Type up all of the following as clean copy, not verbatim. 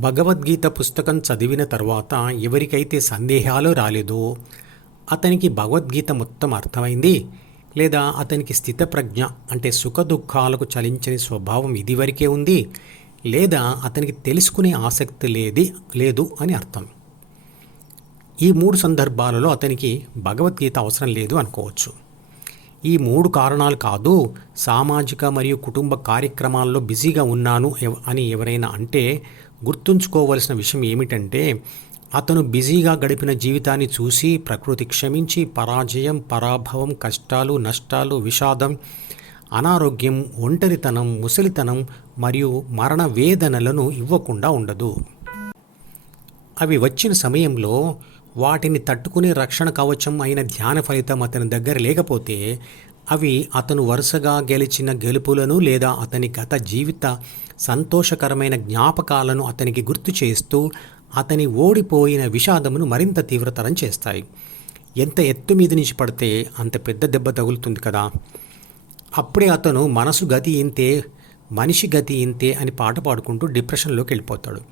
భగవద్గీత పుస్తకం చదివిన తర్వాత ఎవరికైతే సందేహాలు రాలేదో అతనికి భగవద్గీత మొత్తం అర్థమైంది, లేదా అతనికి స్థితప్రజ్ఞ అంటే సుఖ దుఃఖాలకు చలించని స్వభావం ఇదివరకే ఉంది, లేదా అతనికి తెలుసుకునే ఆసక్తి లేదు అని అర్థం. ఈ 3 సందర్భాలలో అతనికి భగవద్గీత అవసరం లేదు అనుకోవచ్చు. ఈ 3 కారణాలు కాదు, సామాజిక మరియు కుటుంబ కార్యక్రమాల్లో బిజీగా ఉన్నాను అని ఎవరైనా అంటే గుర్తుంచుకోవలసిన విషయం ఏమిటంటే, అతను బిజీగా గడిపిన జీవితాన్ని చూసి ప్రకృతి క్షమించి పరాజయం, పరాభవం, కష్టాలు, నష్టాలు, విషాదం, అనారోగ్యం, ఒంటరితనం, ముసలితనం మరియు మరణ వేదనలను ఇవ్వకుండా ఉండదు. అవి వచ్చిన సమయంలో వాటిని తట్టుకునే రక్షణ కవచం అయిన ధ్యాన ఫలితం అతని దగ్గర లేకపోతే అవి అతను వరుసగా గెలిచిన గెలుపులను లేదా అతని గత జీవిత సంతోషకరమైన జ్ఞాపకాలను అతనికి గుర్తు చేస్తూ అతని ఓడిపోయిన విషాదమును మరింత తీవ్రతరం చేస్తాయి. ఎంత ఎత్తు మీద నుంచి పడితే అంత పెద్ద దెబ్బ తగులుతుంది కదా. అప్పుడే అతను మనసు గతి ఇంతే, మనిషి గతి ఇంతే అని పాట పాడుకుంటూ డిప్రెషన్లోకి వెళ్ళిపోతాడు.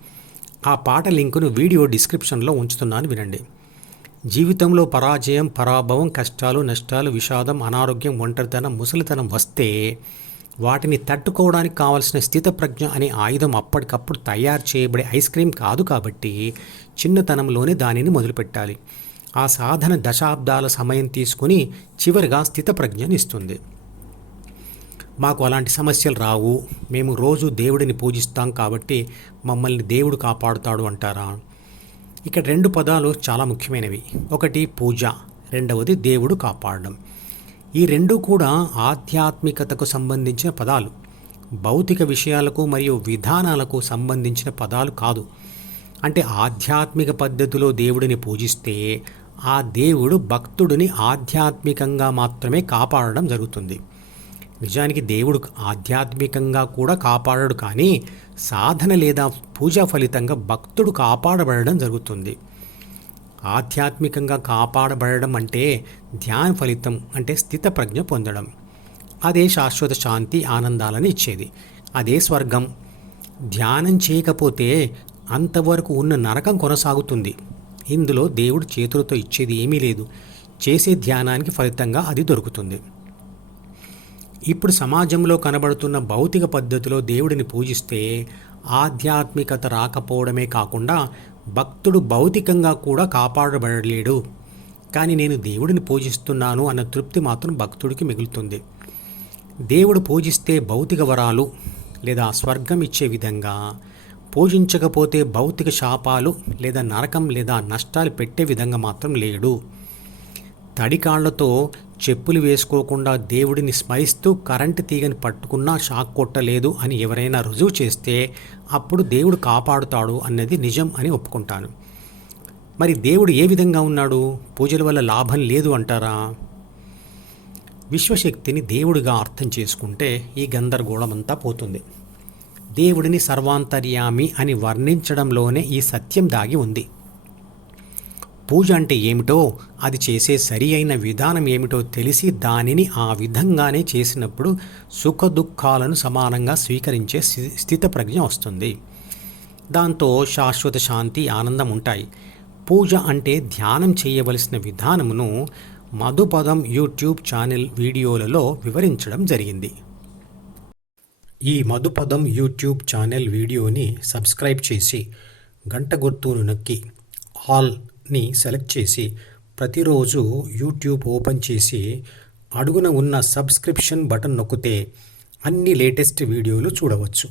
ఆ పాట లింకును వీడియో డిస్క్రిప్షన్లో ఉంచుతున్నాను, వినండి. జీవితంలో పరాజయం, పరాభవం, కష్టాలు, నష్టాలు, విషాదం, అనారోగ్యం, ఒంటరితనం, ముసలితనం వస్తే వాటిని తట్టుకోవడానికి కావలసిన స్థితప్రజ్ఞ అనే ఆయుధం అప్పటికప్పుడు తయారు చేయబడే ఐస్ క్రీమ్ కాదు కాబట్టి చిన్నతనంలోనే దానిని మొదలుపెట్టాలి. ఆ సాధన దశాబ్దాల సమయం తీసుకుని చివరిగా స్థితప్రజ్ఞని ఇస్తుంది. మాకు అలాంటి సమస్యలు రావు, మేము రోజు దేవుడిని పూజిస్తాం కాబట్టి మమ్మల్ని దేవుడు కాపాడుతాడు అంటారా? ఇక్కడ 2 పదాలు చాలా ముఖ్యమైనవి. ఒకటి పూజ, రెండవది దేవుడు కాపాడడం. ఈ 2 కూడా ఆధ్యాత్మికతకు సంబంధించిన పదాలు, భౌతిక విషయాలకు మరియు విధానాలకు సంబంధించిన పదాలు కాదు. అంటే ఆధ్యాత్మిక పద్ధతిలో దేవుడిని పూజిస్తే ఆ దేవుడు భక్తుడిని ఆధ్యాత్మికంగా మాత్రమే కాపాడడం జరుగుతుంది. నిజానికి దేవుడు ఆధ్యాత్మికంగా కూడా కాపాడడు, కానీ సాధన లేదా పూజ ఫలితంగా భక్తుడు కాపాడబడడం జరుగుతుంది. ఆధ్యాత్మికంగా కాపాడబడడం అంటే ధ్యాన ఫలితం అంటే స్థితప్రజ్ఞ పొందడం. అదే శాశ్వత శాంతి, ఆనందాలను ఇచ్చేది. అదే స్వర్గం. ధ్యానం చేయకపోతే అంతవరకు ఉన్న నరకం కొనసాగుతుంది. ఇందులో దేవుడు చేతులతో ఇచ్చేది ఏమీ లేదు. చేసే ధ్యానానికి ఫలితంగా అది దొరుకుతుంది. ఇప్పుడు సమాజంలో కనబడుతున్న భౌతిక పద్ధతిలో దేవుడిని పూజిస్తే ఆధ్యాత్మికత రాకపోవడమే కాకుండా భక్తుడు భౌతికంగా కూడా కాపాడబడలేడు. కానీ నేను దేవుడిని పూజిస్తున్నాను అన్న తృప్తి మాత్రం భక్తుడికి మిగులుతుంది. దేవుడు పూజిస్తే భౌతిక వరాలు లేదా స్వర్గం ఇచ్చే విధంగా, పూజించకపోతే భౌతిక శాపాలు లేదా నరకం లేదా నష్టాలు పెట్టే విధంగా మాత్రం లేడు. తడికాళ్లతో చెప్పులు వేసుకోకుండా దేవుడిని స్మరిస్తూ కరెంటు తీగని పట్టుకున్నా షాక్ కొట్టలేదు అని ఎవరైనా రుజువు చేస్తే అప్పుడు దేవుడు కాపాడుతాడు అన్నది నిజం అని ఒప్పుకుంటాను. మరి దేవుడు ఏ విధంగా ఉన్నాడు? పూజల వల్ల లాభం లేదు అంటారా? విశ్వశక్తిని దేవుడిగా అర్థం చేసుకుంటే ఈ గందరగోళమంతా పోతుంది. దేవుడిని సర్వాంతర్యామి అని వర్ణించడంలోనే ఈ సత్యం దాగి ఉంది. పూజ అంటే ఏమిటో, అది చేసే సరి అయిన విధానం ఏమిటో తెలిసి దానిని ఆ విధంగానే చేసినప్పుడు సుఖ దుఃఖాలను సమానంగా స్వీకరించే స్థితప్రజ్ఞ వస్తుంది. దాంతో శాశ్వత శాంతి, ఆనందం ఉంటాయి. పూజ అంటే ధ్యానం చేయవలసిన విధానమును మధుపదం యూట్యూబ్ ఛానల్ వీడియోలలో వివరించడం జరిగింది. ఈ మధుపదం యూట్యూబ్ ఛానల్ వీడియోని సబ్స్క్రైబ్ చేసి గంట గుర్తును నొక్కి ఆల్ని సెలెక్ట్ చేసి ప్రతిరోజు యూట్యూబ్ ఓపెన్ చేసి అడుగున ఉన్న సబ్స్క్రిప్షన్ బటన్ నొక్కితే అన్ని లేటెస్ట్ వీడియోలు చూడవచ్చు.